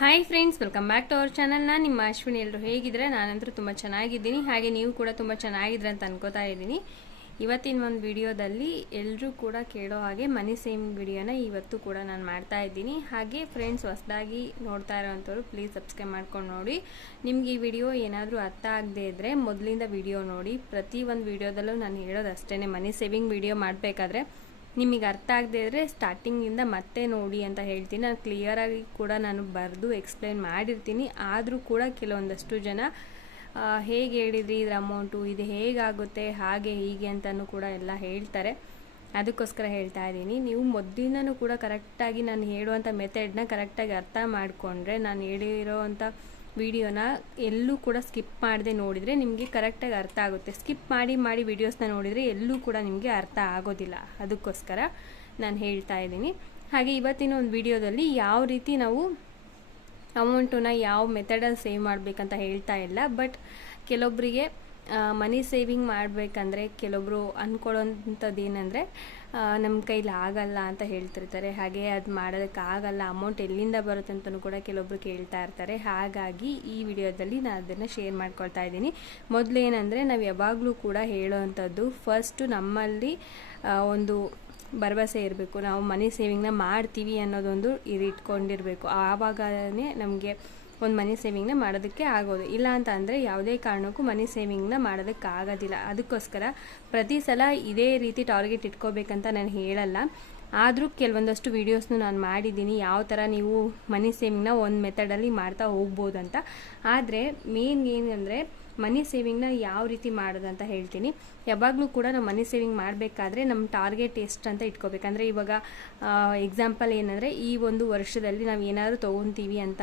Hi friends, welcome back to our channel. ನಾನು ನಿಮ್ಮ ಅಶ್ವಿನಿ. ಎಲ್ಲರೂ ಹೇಗಿದ್ರೆ? ನಾನಂತೂ ತುಂಬ ಚೆನ್ನಾಗಿದ್ದೀನಿ, ಹಾಗೆ ನೀವು ಕೂಡ ತುಂಬ ಚೆನ್ನಾಗಿದ್ರೆ ಅಂತ ಅನ್ಕೋತಾ ಇದ್ದೀನಿ. ಇವತ್ತಿನ ಒಂದು ವಿಡಿಯೋದಲ್ಲಿ ಎಲ್ಲರೂ ಕೂಡ ಕೇಳೋ ಹಾಗೆ ಮನಿ ಸೇವಿಂಗ್ ವಿಡಿಯೋನ ಇವತ್ತು ಕೂಡ ನಾನು ಮಾಡ್ತಾ ಇದ್ದೀನಿ. ಹಾಗೆ ಫ್ರೆಂಡ್ಸ್, ಹೊಸದಾಗಿ ನೋಡ್ತಾ ಇರೋವಂಥವ್ರು ಪ್ಲೀಸ್ ಸಬ್ಸ್ಕ್ರೈಬ್ ಮಾಡ್ಕೊಂಡು ನೋಡಿ. ನಿಮ್ಗೆ ಈ ವಿಡಿಯೋ ಏನಾದರೂ ಅರ್ಥ ಆಗದೆ ಇದ್ದರೆ ಮೊದಲಿಂದ ವಿಡಿಯೋ ನೋಡಿ. ಪ್ರತಿ ಒಂದು ವಿಡಿಯೋದಲ್ಲೂ ನಾನು ಹೇಳೋದು ಅಷ್ಟೇ, ಮನಿ ಸೇವಿಂಗ್ ವಿಡಿಯೋ ಮಾಡಬೇಕಾದ್ರೆ ನಿಮಗೆ ಅರ್ಥ ಆಗದೆ ಇದ್ದರೆ ಸ್ಟಾರ್ಟಿಂಗಿಂದ ಮತ್ತೆ ನೋಡಿ ಅಂತ ಹೇಳ್ತೀನಿ. ನಾನು ಕ್ಲಿಯರಾಗಿ ಕೂಡ ನಾನು ಬರೆದು ಎಕ್ಸ್ಪ್ಲೈನ್ ಮಾಡಿರ್ತೀನಿ. ಆದರೂ ಕೂಡ ಕೆಲವೊಂದಷ್ಟು ಜನ ಹೇಗೆ ಹೇಳಿದ್ರಿ ಇದ್ರ ಅಮೌಂಟು, ಇದು ಹೇಗಾಗುತ್ತೆ, ಹಾಗೆ ಹೀಗೆ ಅಂತಲೂ ಕೂಡ ಎಲ್ಲ ಹೇಳ್ತಾರೆ. ಅದಕ್ಕೋಸ್ಕರ ಹೇಳ್ತಾ ಇದ್ದೀನಿ, ನೀವು ಮೊದಲಿಂದನೂ ಕೂಡ ಕರೆಕ್ಟಾಗಿ ನಾನು ಹೇಳುವಂಥ ಮೆಥಡ್ನ ಕರೆಕ್ಟಾಗಿ ಅರ್ಥ ಮಾಡಿಕೊಂಡ್ರೆ, ನಾನು ಹೇಳಿರೋವಂಥ ವಿಡಿಯೋನ ಎಲ್ಲೂ ಕೂಡ ಸ್ಕಿಪ್ ಮಾಡದೆ ನೋಡಿದರೆ ನಿಮಗೆ ಕರೆಕ್ಟಾಗಿ ಅರ್ಥ ಆಗುತ್ತೆ. ಸ್ಕಿಪ್ ಮಾಡಿ ವಿಡಿಯೋಸ್ನ ನೋಡಿದರೆ ಎಲ್ಲೂ ಕೂಡ ನಿಮಗೆ ಅರ್ಥ ಆಗೋದಿಲ್ಲ. ಅದಕ್ಕೋಸ್ಕರ ನಾನು ಹೇಳ್ತಾ ಇದ್ದೀನಿ. ಹಾಗೆ ಇವತ್ತಿನ ಒಂದು ವಿಡಿಯೋದಲ್ಲಿ ಯಾವ ರೀತಿ ನಾವು ಅಮೌಂಟನ್ನ ಯಾವ ಮೆಥಡಲ್ಲಿ ಸೇವ್ ಮಾಡಬೇಕಂತ ಹೇಳ್ತಾ ಇಲ್ಲ. ಬಟ್ ಕೆಲವೊಬ್ಬರಿಗೆ ಮನಿ ಸೇವಿಂಗ್ ಮಾಡಬೇಕಂದ್ರೆ ಕೆಲವೊಬ್ಬರು ಅಂದ್ಕೊಳ್ಳೋಂಥದ್ದು ಏನಂದರೆ ನಮ್ಮ ಕೈಲಿ ಆಗಲ್ಲ ಅಂತ ಹೇಳ್ತಿರ್ತಾರೆ. ಹಾಗೆ ಅದು ಮಾಡೋದಕ್ಕಾಗಲ್ಲ, ಅಮೌಂಟ್ ಎಲ್ಲಿಂದ ಬರುತ್ತೆ ಅಂತಲೂ ಕೂಡ ಕೆಲವೊಬ್ರು ಕೇಳ್ತಾ ಇರ್ತಾರೆ. ಹಾಗಾಗಿ ಈ ವಿಡಿಯೋದಲ್ಲಿ ನಾನು ಅದನ್ನು ಶೇರ್ ಮಾಡ್ಕೊಳ್ತಾ ಇದ್ದೀನಿ. ಮೊದಲೇನೆಂದರೆ, ನಾವು ಯಾವಾಗಲೂ ಕೂಡ ಹೇಳೋವಂಥದ್ದು, ಫಸ್ಟು ನಮ್ಮಲ್ಲಿ ಒಂದು ಭರವಸೆ ಇರಬೇಕು. ನಾವು ಮನಿ ಸೇವಿಂಗ್ನ ಮಾಡ್ತೀವಿ ಅನ್ನೋದೊಂದು ಇಟ್ಕೊಂಡಿರಬೇಕು. ಆವಾಗಲೇ ನಮಗೆ ಒಂದು ಮನಿ ಸೇವಿಂಗ್ನ ಮಾಡೋದಕ್ಕೆ ಆಗೋದು. ಇಲ್ಲ ಅಂತ ಅಂದರೆ ಯಾವುದೇ ಕಾರಣಕ್ಕೂ ಮನಿ ಸೇವಿಂಗ್ನ ಮಾಡೋದಕ್ಕಾಗೋದಿಲ್ಲ. ಅದಕ್ಕೋಸ್ಕರ ಪ್ರತಿ ಸಲ ಇದೇ ರೀತಿ ಟಾರ್ಗೆಟ್ ಇಟ್ಕೋಬೇಕಂತ ನಾನು ಹೇಳಲ್ಲ. ಆದರೂ ಕೆಲವೊಂದಷ್ಟು ವೀಡಿಯೋಸ್ನು ನಾನು ಮಾಡಿದ್ದೀನಿ, ಯಾವ ಥರ ನೀವು ಮನಿ ಸೇವಿಂಗ್ನ ಒಂದು ಮೆಥಡಲ್ಲಿ ಮಾಡ್ತಾ ಹೋಗ್ಬೋದಂತ. ಆದರೆ ಮೇನ್ ಏನಂದರೆ, ಮನಿ ಸೇವಿಂಗ್ನ ಯಾವ ರೀತಿ ಮಾಡೋದಂತ ಹೇಳ್ತೀನಿ. ಯಾವಾಗಲೂ ಕೂಡ ನಾವು ಮನಿ ಸೇವಿಂಗ್ ಮಾಡಬೇಕಾದ್ರೆ ನಮ್ಮ ಟಾರ್ಗೆಟ್ ಎಷ್ಟು ಅಂತ ಇಟ್ಕೋಬೇಕಂದ್ರೆ, ಇವಾಗ ಎಕ್ಸಾಂಪಲ್ ಏನಂದರೆ, ಈ ಒಂದು ವರ್ಷದಲ್ಲಿ ನಾವು ಏನಾದರೂ ತೊಗೊತೀವಿ ಅಂತ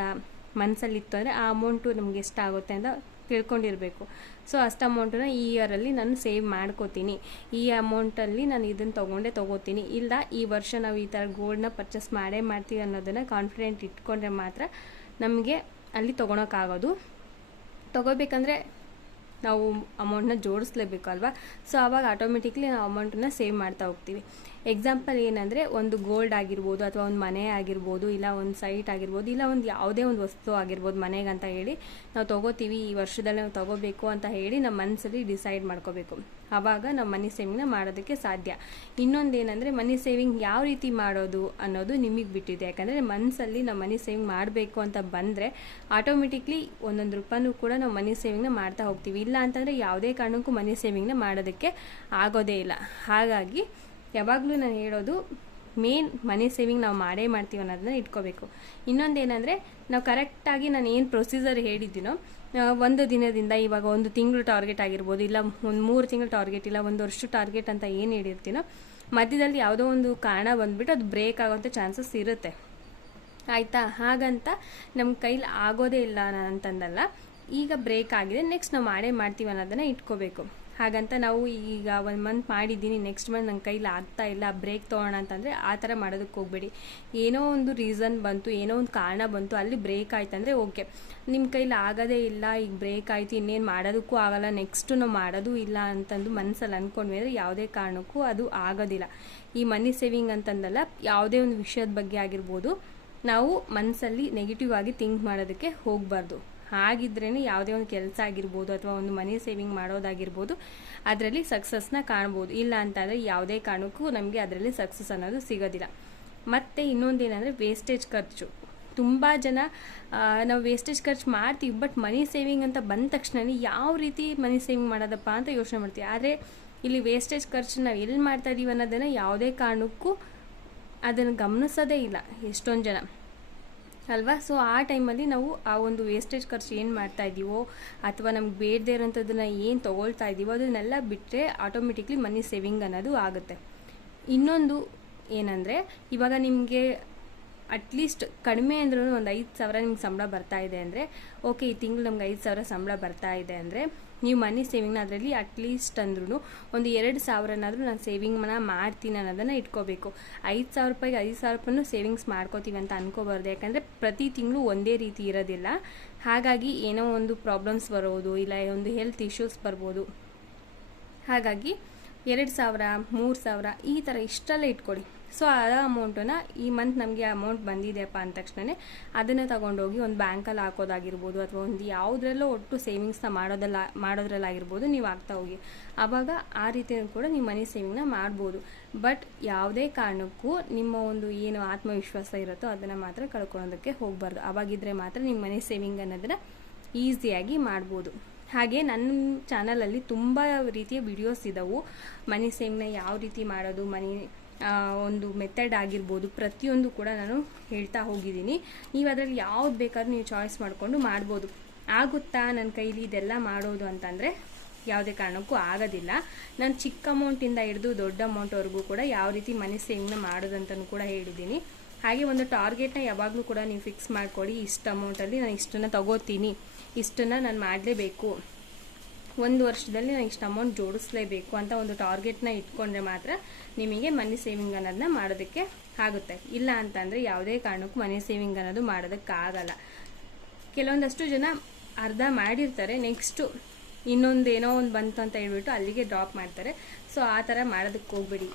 ಮನಸ್ಸಲ್ಲಿತ್ತು ಅಂದರೆ ಆ ಅಮೌಂಟು ನಮಗೆ ಎಷ್ಟಾಗುತ್ತೆ ಅಂತ ತಿಳ್ಕೊಂಡಿರಬೇಕು. ಸೊ ಅಷ್ಟು ಅಮೌಂಟನ್ನ ಈ ಇಯರಲ್ಲಿ ನಾನು ಸೇವ್ ಮಾಡ್ಕೋತೀನಿ, ಈ ಅಮೌಂಟಲ್ಲಿ ನಾನು ಇದನ್ನು ತೊಗೋತೀನಿ. ಇಲ್ಲ ಈ ವರ್ಷ ನಾವು ಈ ಥರ ಗೋಲ್ಡ್ನ ಪರ್ಚೇಸ್ ಮಾಡ್ತೀವಿ ಅನ್ನೋದನ್ನು ಕಾನ್ಫಿಡೆಂಟ್ ಇಟ್ಕೊಂಡ್ರೆ ಮಾತ್ರ ನಮಗೆ ಅಲ್ಲಿ ತೊಗೊಳಕ್ಕಾಗೋದು. ತೊಗೋಬೇಕಂದ್ರೆ ನಾವು ಅಮೌಂಟನ್ನ ಜೋಡಿಸ್ಲೇಬೇಕು ಅಲ್ವಾ. ಸೊ ಆವಾಗ ಆಟೋಮೆಟಿಕ್ಲಿ ನಾವು ಅಮೌಂಟನ್ನು ಸೇವ್ ಮಾಡ್ತಾ ಹೋಗ್ತೀವಿ. ಎಕ್ಸಾಂಪಲ್ ಏನಂದರೆ, ಒಂದು ಗೋಲ್ಡ್ ಆಗಿರ್ಬೋದು, ಅಥವಾ ಒಂದು ಮನೆ ಆಗಿರ್ಬೋದು, ಇಲ್ಲ ಒಂದು ಸೈಟ್ ಆಗಿರ್ಬೋದು, ಇಲ್ಲ ಒಂದು ಯಾವುದೇ ಒಂದು ವಸ್ತು ಆಗಿರ್ಬೋದು ಮನೆಗಂತ ಹೇಳಿ ನಾವು ತೊಗೋತೀವಿ, ಈ ವರ್ಷದಲ್ಲಿ ನಾವು ತೊಗೋಬೇಕು ಅಂತ ಹೇಳಿ ನಮ್ಮ ಮನಸ್ಸಲ್ಲಿ ಡಿಸೈಡ್ ಮಾಡ್ಕೋಬೇಕು. ಆವಾಗ ನಾವು ಮನಿ ಸೇವಿಂಗ್ನ ಮಾಡೋದಕ್ಕೆ ಸಾಧ್ಯ. ಇನ್ನೊಂದೇನೆಂದರೆ, ಮನಿ ಸೇವಿಂಗ್ ಯಾವ ರೀತಿ ಮಾಡೋದು ಅನ್ನೋದು ನಿಮಗೆ ಬಿಟ್ಟಿದೆ. ಯಾಕಂದರೆ ಮನಸ್ಸಲ್ಲಿ ನಾವು ಮನಿ ಸೇವಿಂಗ್ ಮಾಡಬೇಕು ಅಂತ ಬಂದರೆ ಆಟೋಮೆಟಿಕ್ಲಿ ಒಂದೊಂದು ರೂಪಾಯಿನೂ ಕೂಡ ನಾವು ಮನಿ ಸೇವಿಂಗ್ನ ಮಾಡ್ತಾ ಹೋಗ್ತೀವಿ. ಇಲ್ಲ ಅಂತಂದರೆ ಯಾವುದೇ ಕಾರಣಕ್ಕೂ ಮನಿ ಸೇವಿಂಗ್ನ ಮಾಡೋದಕ್ಕೆ ಆಗೋದೇ ಇಲ್ಲ. ಹಾಗಾಗಿ ಯಾವಾಗಲೂ ನಾನು ಹೇಳೋದು, ಮೇನ್ ಮನಿ ಸೇವಿಂಗ್ ನಾವು ಮಾಡ್ತೀವಿ ಅನ್ನೋದನ್ನ ಇಟ್ಕೋಬೇಕು. ಇನ್ನೊಂದೇನೆಂದರೆ, ನಾವು ಕರೆಕ್ಟಾಗಿ ನಾನು ಏನು ಪ್ರೊಸೀಜರ್ ಹೇಳಿದ್ದೀನೋ, ಒಂದು ದಿನದಿಂದ ಇವಾಗ ಒಂದು ತಿಂಗಳು ಟಾರ್ಗೆಟ್ ಆಗಿರ್ಬೋದು, ಇಲ್ಲ ಒಂದು 3 ತಿಂಗಳು ಟಾರ್ಗೆಟ್, ಇಲ್ಲ ಒಂದು ವರ್ಷ ಟಾರ್ಗೆಟ್ ಅಂತ ಏನು ಹೇಳಿರ್ತೀನೋ, ಮಧ್ಯದಲ್ಲಿ ಯಾವುದೋ ಒಂದು ಕಾರಣ ಬಂದುಬಿಟ್ಟು ಅದು ಬ್ರೇಕ್ ಆಗೋಂಥ ಚಾನ್ಸಸ್ ಇರುತ್ತೆ. ಆಯಿತಾ? ಹಾಗಂತ ನಮ್ಮ ಕೈಲಿ ಆಗೋದೇ ಇಲ್ಲ ಅಂತಂದಲ್ಲ. ಈಗ ಬ್ರೇಕ್ ಆಗಿದೆ, ನೆಕ್ಸ್ಟ್ ನಾವು ಮಾಡ್ತೀವಿ ಅನ್ನೋದನ್ನು ಇಟ್ಕೋಬೇಕು. ಹಾಗಂತ ನಾವು ಈಗ 1 ಮಂತ್ ಮಾಡಿದ್ದೀನಿ, ನೆಕ್ಸ್ಟ್ ಮಂತ್ ನನ್ನ ಕೈಲಿ ಆಗ್ತಾ ಇಲ್ಲ, ಬ್ರೇಕ್ ತೊಗೋಣ ಅಂತಂದರೆ ಆ ಥರ ಮಾಡೋದಕ್ಕೆ ಹೋಗಬೇಡಿ. ಏನೋ ಒಂದು ರೀಸನ್ ಬಂತು, ಏನೋ ಒಂದು ಕಾರಣ ಬಂತು, ಅಲ್ಲಿ ಬ್ರೇಕ್ ಆಯ್ತು ಅಂದರೆ ಓಕೆ. ನಿಮ್ಮ ಕೈಲಿ ಆಗೋದೇ ಇಲ್ಲ, ಈಗ ಬ್ರೇಕ್ ಆಯಿತು, ಇನ್ನೇನು ಮಾಡೋದಕ್ಕೂ ಆಗಲ್ಲ, ನೆಕ್ಸ್ಟು ನಾವು ಮಾಡೋದು ಇಲ್ಲ ಅಂತಂದು ಮನಸ್ಸಲ್ಲಿ ಅಂದ್ಕೊಂಡ್ಮೇಲೆ ಯಾವುದೇ ಕಾರಣಕ್ಕೂ ಅದು ಆಗೋದಿಲ್ಲ. ಈ ಮನಿ ಸೇವಿಂಗ್ ಅಂತಂದಲ್ಲ, ಯಾವುದೇ ಒಂದು ವಿಷಯದ ಬಗ್ಗೆ ಆಗಿರ್ಬೋದು, ನಾವು ಮನಸ್ಸಲ್ಲಿ ನೆಗೆಟಿವ್ ಆಗಿ ಥಿಂಕ್ ಮಾಡೋದಕ್ಕೆ ಹೋಗಬಾರ್ದು. ಹಾಗಿದ್ರೇ ಯಾವುದೇ ಒಂದು ಕೆಲಸ ಆಗಿರ್ಬೋದು, ಅಥವಾ ಒಂದು ಮನಿ ಸೇವಿಂಗ್ ಮಾಡೋದಾಗಿರ್ಬೋದು, ಅದರಲ್ಲಿ ಸಕ್ಸಸ್ನ ಕಾಣ್ಬೋದು. ಇಲ್ಲ ಅಂತಂದರೆ ಯಾವುದೇ ಕಾರಣಕ್ಕೂ ನಮಗೆ ಅದರಲ್ಲಿ ಸಕ್ಸಸ್ ಅನ್ನೋದು ಸಿಗೋದಿಲ್ಲ. ಮತ್ತು ಇನ್ನೊಂದೇನೆಂದರೆ, ವೇಸ್ಟೇಜ್ ಖರ್ಚು. ತುಂಬ ಜನ ನಾವು ವೇಸ್ಟೇಜ್ ಖರ್ಚು ಮಾಡ್ತೀವಿ, ಬಟ್ ಮನಿ ಸೇವಿಂಗ್ ಅಂತ ಬಂದ ತಕ್ಷಣ ಯಾವ ರೀತಿ ಮನಿ ಸೇವಿಂಗ್ ಮಾಡೋದಪ್ಪ ಅಂತ ಯೋಚನೆ ಮಾಡ್ತೀವಿ. ಆದರೆ ಇಲ್ಲಿ ವೇಸ್ಟೇಜ್ ಖರ್ಚು ನಾವು ಎಲ್ಲಿ ಮಾಡ್ತಾ ಇದ್ದೀವಿ ಅನ್ನೋದನ್ನು ಯಾವುದೇ ಕಾರಣಕ್ಕೂ ಅದನ್ನು ಗಮನಿಸೋದೇ ಇಲ್ಲ ಎಷ್ಟೊಂದು ಜನ ಅಲ್ವಾ. ಸೊ ಆ ಟೈಮಲ್ಲಿ ನಾವು ಆ ಒಂದು ವೇಸ್ಟೇಜ್ ಖರ್ಚು ಏನು ಮಾಡ್ತಾ ಇದ್ದೀವೋ, ಅಥವಾ ನಮ್ಗೆ ಬೇಡದೇ ಇರೋಂಥದ್ದನ್ನು ಏನು ತೊಗೊಳ್ತಾ ಇದ್ದೀವೋ ಅದನ್ನೆಲ್ಲ ಬಿಟ್ಟರೆ ಆಟೋಮೆಟಿಕ್ಲಿ ಮನಿ ಸೇವಿಂಗ್ ಅನ್ನೋದು ಆಗುತ್ತೆ. ಇನ್ನೊಂದು ಏನಂದರೆ, ಇವಾಗ ನಿಮಗೆ ಅಟ್ಲೀಸ್ಟ್ ಕಡಿಮೆ ಅಂದ್ರೂ ಒಂದು 5,000 ನಿಮ್ಗೆ ಸಂಬಳ ಬರ್ತಾ ಇದೆ ಅಂದರೆ ಓಕೆ, ಈ ತಿಂಗಳು ನಮ್ಗೆ 5,000 ಸಂಬಳ ಬರ್ತಾ ಇದೆ ಅಂದರೆ ನೀವು ಮನಿ ಸೇವಿಂಗ್ನ ಅದರಲ್ಲಿ ಅಟ್ಲೀಸ್ಟ್ ಅಂದ್ರೂ ಒಂದು 2,000ನಾದರೂ ನಾನು ಸೇವಿಂಗ್ನ ಮಾಡ್ತೀನಿ ಅನ್ನೋದನ್ನು ಇಟ್ಕೋಬೇಕು. 5,000 ರೂಪಾಯಿಗೆ 5,000 ರೂಪಾಯಿನೂ ಸೇವಿಂಗ್ಸ್ ಮಾಡ್ಕೋತೀವಿ ಅಂತ ಅನ್ಕೋಬಾರ್ದು. ಯಾಕಂದರೆ ಪ್ರತಿ ತಿಂಗಳು ಒಂದೇ ರೀತಿ ಇರೋದಿಲ್ಲ. ಹಾಗಾಗಿ ಏನೋ ಒಂದು ಪ್ರಾಬ್ಲಮ್ಸ್ ಬರೋದು, ಇಲ್ಲ ಒಂದು ಹೆಲ್ತ್ ಇಶ್ಯೂಸ್ ಬರ್ಬೋದು. ಹಾಗಾಗಿ 2,000, 3,000 ಈ ಥರ ಇಷ್ಟೆಲ್ಲ ಇಟ್ಕೊಳ್ಳಿ. ಸೊ ಆ ಅಮೌಂಟನ್ನು ಈ ಮಂತ್ ನಮಗೆ ಅಮೌಂಟ್ ಬಂದಿದೆಯಪ್ಪ ಅಂದ ತಕ್ಷಣ ಅದನ್ನು ತಗೊಂಡೋಗಿ ಒಂದು ಬ್ಯಾಂಕಲ್ಲಿ ಹಾಕೋದಾಗಿರ್ಬೋದು ಅಥವಾ ಒಂದು ಯಾವುದ್ರಲ್ಲೋ ಒಟ್ಟು ಸೇವಿಂಗ್ಸ್ನ ಮಾಡೋದ್ರಲ್ಲಾಗಿರ್ಬೋದು ನೀವು ಆಗ್ತಾ ಹೋಗಿ. ಆವಾಗ ಆ ರೀತಿ ಕೂಡ ನೀವು ಮನಿ ಸೇವಿಂಗ್ನ ಮಾಡ್ಬೋದು. ಬಟ್ ಯಾವುದೇ ಕಾರಣಕ್ಕೂ ನಿಮ್ಮ ಒಂದು ಏನು ಆತ್ಮವಿಶ್ವಾಸ ಇರುತ್ತೋ ಅದನ್ನು ಮಾತ್ರ ಕಳ್ಕೊಳ್ಳೋದಕ್ಕೆ ಹೋಗಬಾರ್ದು. ಆವಾಗಿದ್ದರೆ ಮಾತ್ರ ನಿಮ್ಮ ಮನಿ ಸೇವಿಂಗ್ ಅನ್ನೋದನ್ನು ಈಸಿಯಾಗಿ ಮಾಡ್ಬೋದು. ಹಾಗೆ ನನ್ನ ಚಾನಲಲ್ಲಿ ತುಂಬ ರೀತಿಯ ವಿಡಿಯೋಸ್ ಇದ್ದಾವೆ. ಮನಿ ಸೇವಿಂಗ್ನ ಯಾವ ರೀತಿ ಮಾಡೋದು, ಒಂದು ಮೆಥಡ್ ಆಗಿರ್ಬೋದು, ಪ್ರತಿಯೊಂದು ಕೂಡ ನಾನು ಹೇಳ್ತಾ ಹೋಗಿದ್ದೀನಿ. ನೀವು ಅದರಲ್ಲಿ ಯಾವ್ದು ಬೇಕಾದ್ರೂ ನೀವು ಚಾಯ್ಸ್ ಮಾಡಿಕೊಂಡು ಮಾಡ್ಬೋದು. ಆಗುತ್ತಾ ನನ್ನ ಕೈಲಿ ಇದೆಲ್ಲ ಮಾಡೋದು ಅಂತಂದರೆ ಯಾವುದೇ ಕಾರಣಕ್ಕೂ ಆಗೋದಿಲ್ಲ. ನಾನು ಚಿಕ್ಕ ಅಮೌಂಟಿಂದ ಹಿಡಿದು ದೊಡ್ಡ ಅಮೌಂಟ್ವರೆಗೂ ಕೂಡ ಯಾವ ರೀತಿ ಮನಿ ಸೇವಿಂಗ್ನ ಮಾಡೋದಂತಲೂ ಕೂಡ ಹೇಳಿದ್ದೀನಿ. ಹಾಗೆ ಒಂದು ಟಾರ್ಗೆಟ್ನ ಯಾವಾಗಲೂ ಕೂಡ ನೀವು ಫಿಕ್ಸ್ ಮಾಡ್ಕೊಳ್ಳಿ. ಇಷ್ಟು ಅಮೌಂಟಲ್ಲಿ ನಾನು ಇಷ್ಟನ್ನು ತಗೋತೀನಿ, ಇಷ್ಟನ್ನು ನಾನು ಮಾಡಲೇಬೇಕು, ಒಂದು ವರ್ಷದಲ್ಲಿ ನಾನು ಇಷ್ಟು ಅಮೌಂಟ್ ಜೋಡಿಸ್ಲೇಬೇಕು ಅಂತ ಒಂದು ಟಾರ್ಗೆಟ್ನ ಇಟ್ಕೊಂಡ್ರೆ ಮಾತ್ರ ನಿಮಗೆ ಮನಿ ಸೇವಿಂಗ್ ಅನ್ನೋದನ್ನ ಮಾಡೋದಕ್ಕೆ ಆಗುತ್ತೆ. ಇಲ್ಲ ಅಂತಂದರೆ ಯಾವುದೇ ಕಾರಣಕ್ಕೂ ಮನಿ ಸೇವಿಂಗ್ ಅನ್ನೋದು ಮಾಡೋದಕ್ಕಾಗಲ್ಲ. ಕೆಲವೊಂದಷ್ಟು ಜನ ಅರ್ಧ ಮಾಡಿರ್ತಾರೆ, ನೆಕ್ಸ್ಟು ಇನ್ನೊಂದೇನೋ ಒಂದು ಬಂತು ಅಂತ ಹೇಳ್ಬಿಟ್ಟು ಅಲ್ಲಿಗೆ ಡ್ರಾಪ್ ಮಾಡ್ತಾರೆ. ಸೊ ಆ ಥರ ಮಾಡೋದಕ್ಕೆ ಹೋಗ್ಬೇಡಿ.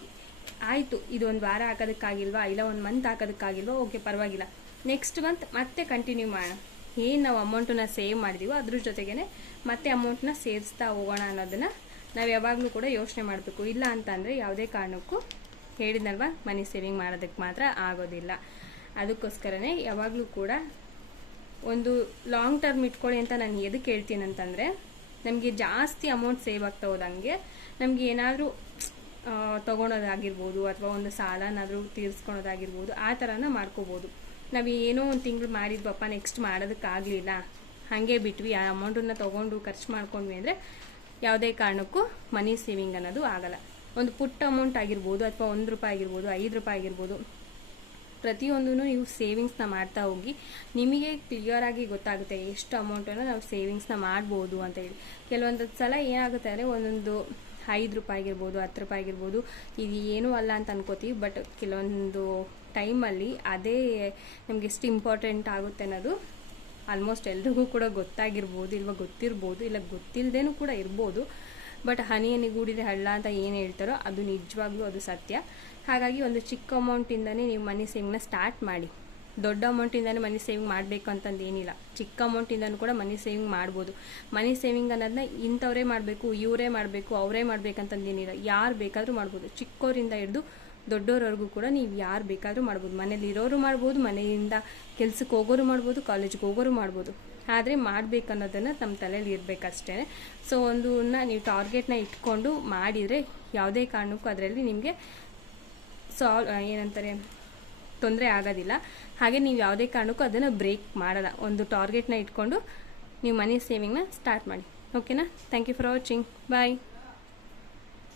ಆಯಿತು, ಇದು ಒಂದು ವಾರ ಹಾಕೋದಕ್ಕಾಗಿಲ್ವಾ, ಇಲ್ಲ ಒಂದು ಮಂತ್ ಹಾಕೋದಕ್ಕಾಗಿಲ್ವಾ, ಓಕೆ ಪರವಾಗಿಲ್ಲ, ನೆಕ್ಸ್ಟ್ ಮಂತ್ ಮತ್ತೆ ಕಂಟಿನ್ಯೂ ಮಾಡೋಣ. ಏನು ನಾವು ಅಮೌಂಟನ್ನ ಸೇವ್ ಮಾಡಿದೀವೋ ಅದ್ರ ಜೊತೆಗೇ ಮತ್ತೆ ಅಮೌಂಟ್ನ ಸೇರಿಸ್ತಾ ಹೋಗೋಣ ಅನ್ನೋದನ್ನು ನಾವು ಯಾವಾಗಲೂ ಕೂಡ ಯೋಚನೆ ಮಾಡಬೇಕು. ಇಲ್ಲ ಅಂತಂದರೆ ಯಾವುದೇ ಕಾರಣಕ್ಕೂ ಹೇಳಿದ್ನಲ್ವ ಮನಿ ಸೇವಿಂಗ್ ಮಾಡೋದಕ್ಕೆ ಮಾತ್ರ ಆಗೋದಿಲ್ಲ. ಅದಕ್ಕೋಸ್ಕರನೇ ಯಾವಾಗಲೂ ಕೂಡ ಒಂದು ಲಾಂಗ್ ಟರ್ಮ್ ಇಟ್ಕೊಳ್ಳಿ ಅಂತ ನಾನು ಎದಕ್ಕೆ ಹೇಳ್ತೀನಿ ಅಂತಂದರೆ, ನಮಗೆ ಜಾಸ್ತಿ ಅಮೌಂಟ್ ಸೇವ್ ಆಗ್ತಾ ಹೋದಂಗೆ ನಮಗೆ ಏನಾದರೂ ತೊಗೊಳೋದಾಗಿರ್ಬೋದು ಅಥವಾ ಒಂದು ಸಾಲನಾದರೂ ತೀರಿಸ್ಕೊಳೋದಾಗಿರ್ಬೋದು, ಆ ಥರನ ಮಾಡ್ಕೋಬೋದು. ನಾವು ಏನೋ ಒಂದು ತಿಂಗಳು ಮಾಡಿದ್ವಪ್ಪ, ನೆಕ್ಸ್ಟ್ ಮಾಡೋದಕ್ಕಾಗಲಿಲ್ಲ, ಹಾಗೆ ಬಿಟ್ವಿ, ಆ ಅಮೌಂಟನ್ನು ತೊಗೊಂಡು ಖರ್ಚು ಮಾಡ್ಕೊಂಡ್ವಿ ಅಂದರೆ ಯಾವುದೇ ಕಾರಣಕ್ಕೂ ಮನಿ ಸೇವಿಂಗ್ ಅನ್ನೋದು ಆಗಲ್ಲ. ಒಂದು ಪುಟ್ಟ ಅಮೌಂಟ್ ಆಗಿರ್ಬೋದು ಅಥವಾ ₹1 ಆಗಿರ್ಬೋದು, ₹5 ಆಗಿರ್ಬೋದು, ಪ್ರತಿಯೊಂದೂ ನೀವು ಸೇವಿಂಗ್ಸ್ನ ಮಾಡ್ತಾ ಹೋಗಿ ನಿಮಗೆ ಕ್ಲಿಯರಾಗಿ ಗೊತ್ತಾಗುತ್ತೆ ಎಷ್ಟು ಅಮೌಂಟನ್ನು ನಾವು ಸೇವಿಂಗ್ಸ್ನ ಮಾಡ್ಬೋದು ಅಂತ ಹೇಳಿ. ಕೆಲವೊಂದು ಸಲ ಏನಾಗುತ್ತೆ ಅಂದರೆ ಒಂದೊಂದು ₹5 ಆಗಿರ್ಬೋದು, ₹10 ಆಗಿರ್ಬೋದು, ಇದು ಏನೂ ಅಲ್ಲ ಅಂತ ಅನ್ಕೋತೀವಿ. ಬಟ್ ಕೆಲವೊಂದು ಟೈಮಲ್ಲಿ ಅದೇ ನಮಗೆ ಎಷ್ಟು ಇಂಪಾರ್ಟೆಂಟ್ ಆಗುತ್ತೆ ಅನ್ನೋದು ಆಲ್ಮೋಸ್ಟ್ ಎಲ್ರಿಗೂ ಕೂಡ ಗೊತ್ತಾಗಿರ್ಬೋದು, ಇಲ್ವ ಗೊತ್ತಿರ್ಬೋದು, ಇಲ್ಲ ಗೊತ್ತಿಲ್ಲದೇನೂ ಕೂಡ ಇರ್ಬೋದು. ಬಟ್ ಹನಿಗೂಡಿದ್ರೆ ಹಳ್ಳ ಅಂತ ಏನು ಹೇಳ್ತಾರೋ ಅದು ನಿಜವಾಗ್ಲೂ ಅದು ಸತ್ಯ. ಹಾಗಾಗಿ ಒಂದು ಚಿಕ್ಕ ಅಮೌಂಟಿಂದನೇ ನೀವು ಮನಿ ಸೇವಿಂಗ್ನ ಸ್ಟಾರ್ಟ್ ಮಾಡಿ. ದೊಡ್ಡ ಅಮೌಂಟಿಂದನೇ ಮನಿ ಸೇವಿಂಗ್ ಮಾಡಬೇಕು ಅಂತಂದು ಏನಿಲ್ಲ, ಚಿಕ್ಕ ಅಮೌಂಟಿಂದನೂ ಕೂಡ ಮನಿ ಸೇವಿಂಗ್ ಮಾಡ್ಬೋದು. ಮನಿ ಸೇವಿಂಗ್ ಅನ್ನೋದನ್ನ ಇಂಥವರೇ ಮಾಡಬೇಕು, ಇವರೇ ಮಾಡಬೇಕು, ಅವರೇ ಮಾಡಬೇಕಂತಂದೇನಿಲ್ಲ, ಯಾರು ಬೇಕಾದರೂ ಮಾಡ್ಬೋದು. ಚಿಕ್ಕವರಿಂದ ಹಿಡಿದು ದೊಡ್ಡೋರವರೆಗೂ ಕೂಡ ನೀವು ಯಾರು ಬೇಕಾದರೂ ಮಾಡ್ಬೋದು. ಮನೇಲಿ ಇರೋರು ಮಾಡ್ಬೋದು, ಮನೆಯಿಂದ ಕೆಲ್ಸಕ್ಕೆ ಹೋಗೋರು ಮಾಡ್ಬೋದು, ಕಾಲೇಜ್ಗೆ ಹೋಗೋರು ಮಾಡ್ಬೋದು. ಆದರೆ ಮಾಡಬೇಕನ್ನೋದನ್ನು ನಮ್ಮ ತಲೆಯಲ್ಲಿ ಇರಬೇಕಷ್ಟೇ. ಸೊ ನೀವು ಟಾರ್ಗೆಟ್ನ ಇಟ್ಕೊಂಡು ಮಾಡಿದರೆ ಯಾವುದೇ ಕಾರಣಕ್ಕೂ ಅದರಲ್ಲಿ ನಿಮಗೆ ಏನಂತಾರೆ ತೊಂದರೆ ಆಗೋದಿಲ್ಲ. ಹಾಗೆ ನೀವು ಯಾವುದೇ ಕಾರಣಕ್ಕೂ ಅದನ್ನು ಬ್ರೇಕ್ ಮಾಡಲ್ಲ. ಒಂದು ಟಾರ್ಗೆಟ್ನ ಇಟ್ಕೊಂಡು ನೀವು ಮನಿ ಸೇವಿಂಗ್ನ ಸ್ಟಾರ್ಟ್ ಮಾಡಿ. ಓಕೆನಾ? Thank you for watching. Bye.